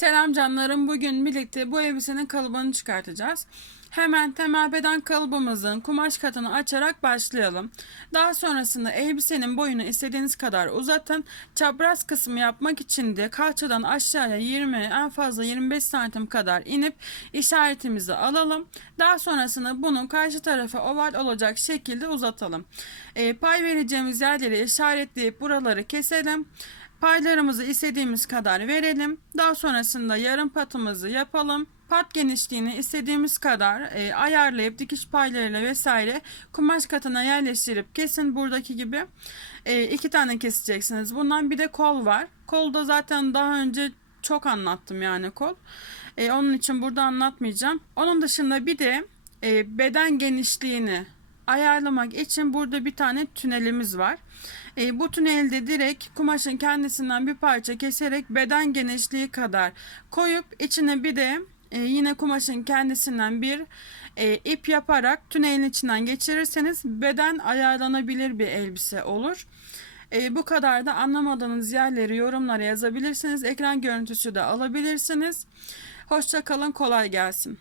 Selam canlarım. Bugün birlikte bu elbisenin kalıbını çıkartacağız. Hemen temel beden kalıbımızın kumaş katını açarak başlayalım. Daha sonrasında elbisenin boyunu istediğiniz kadar uzatın. Çapraz kısmı yapmak için de kalçadan aşağıya 20 en fazla 25 santim kadar inip işaretimizi alalım. Daha sonrasında bunu karşı tarafa oval olacak şekilde uzatalım. E, pay vereceğimiz yerleri işaretleyip buraları keselim. Paylarımızı istediğimiz kadar verelim. Daha sonrasında yarım patımızı yapalım. Pat genişliğini istediğimiz kadar e, ayarlayıp dikiş paylarıyla vesaire kumaş katına yerleştirip kesin buradaki gibi e, iki tane keseceksiniz. Bundan bir de kol var. Kolda zaten daha önce çok anlattım yani kol. E, onun için burada anlatmayacağım. Onun dışında bir de e, beden genişliğini ayarlamak için burada bir tane tünelimiz var. E, bu tünelde direkt kumaşın kendisinden bir parça keserek beden genişliği kadar koyup içine bir de e, yine kumaşın kendisinden bir e, ip yaparak tünelin içinden geçirirseniz beden ayarlanabilir bir elbise olur. E, bu kadar da anlamadığınız yerleri yorumlara yazabilirsiniz. Ekran görüntüsü de alabilirsiniz. Hoşça kalın, kolay gelsin.